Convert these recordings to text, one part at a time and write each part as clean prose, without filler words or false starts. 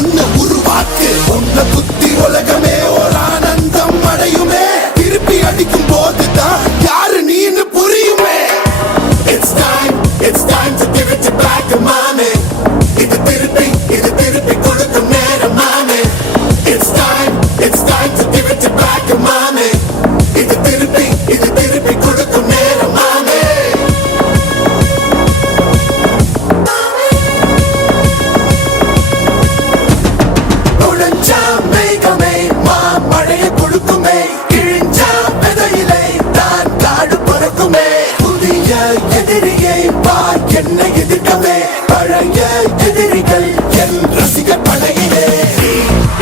ஒன்னு உருவாக்கு ஒன்ன குத்தி உலகமே ஒரு ஆனந்தம் அடையுமே திருப்பி அடிக்கும் போதுதான் யாரு நீன்னு புரியுமே. It's time to give it to black and mommy. இது திருப்பி கொடுக்கும் நேரம் மாமே. It's time to give it to black and mommy. இது திருப்பி கொடுக்கும் நேரம் மாமே. நுழைஞ்சா மேகமே மாமழைய கொடுக்குமே கிழிஞ்சா விதையிலே தான் காடு பறக்குமே. புதிய எதிரியை பார் என்னை எதிர்க்கவே பழைய எதிரிகள் என் ரசிகர் படையிலே.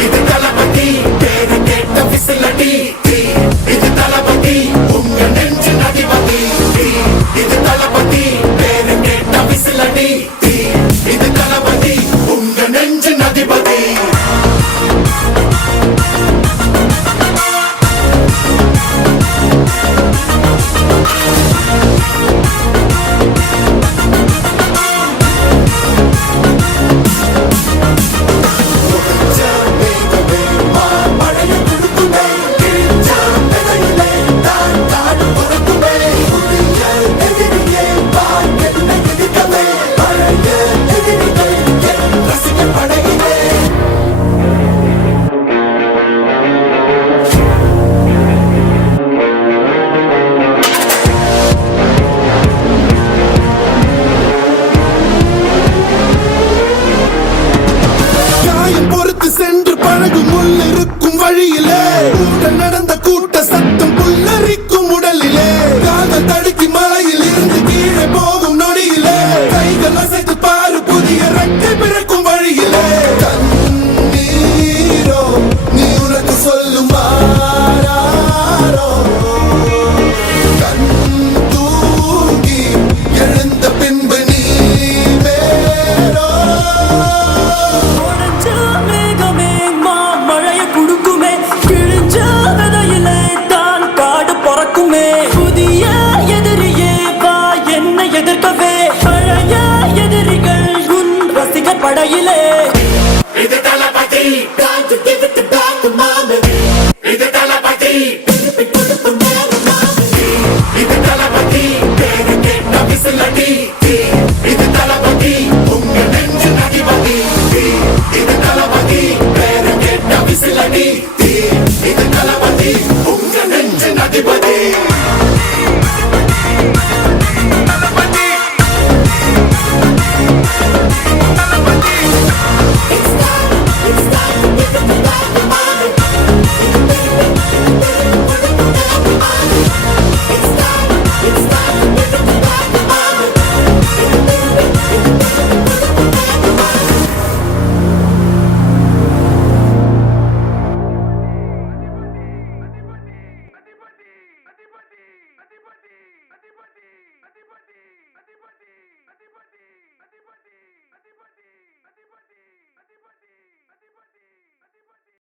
இது தளபதி பேரு கேட்ட விசிலடி. இது தளபதி உங்க நெஞ்சு அதிபதி. இது தளபதி பேரு கேட்ட விசிலடி. இது தளபதி உங்க நெஞ்சு அதிபதி. சென்று பழகும் முள் இருக்கும் வழியிலே கூட நடந்த கூட்ட சத்தம் புல்லரிக்கும் உடலிலே காதல் தடுக்கி மலையில் இருந்து கீழே போகும் நொடியிலே கைகள் அசைத்து பாரு புதிய ரெக்கை பிறக்கும் வழியிலே. கண்ணீரோ நீ உனக்கு சொல்லும் மாறாரோ கண் தூங்கி எழுந்த பின்பு நீ வேறோ. புதிய எதிரியே வா என்னை எதிர்க்கவே பழைய எதிரிகள் உன் ரசிகர் படையிலே. இது தளபதி time to give it to back to mommy. இது தளபதி திருப்பி கொடுக்கும் நேரம் மாமே. இது தளபதி பேரு கேட்ட விசிலடி. இது தளபதி உங்க நெஞ்சு அதிபதி. இது தளபதி பேரு கேட்ட விசிலடி.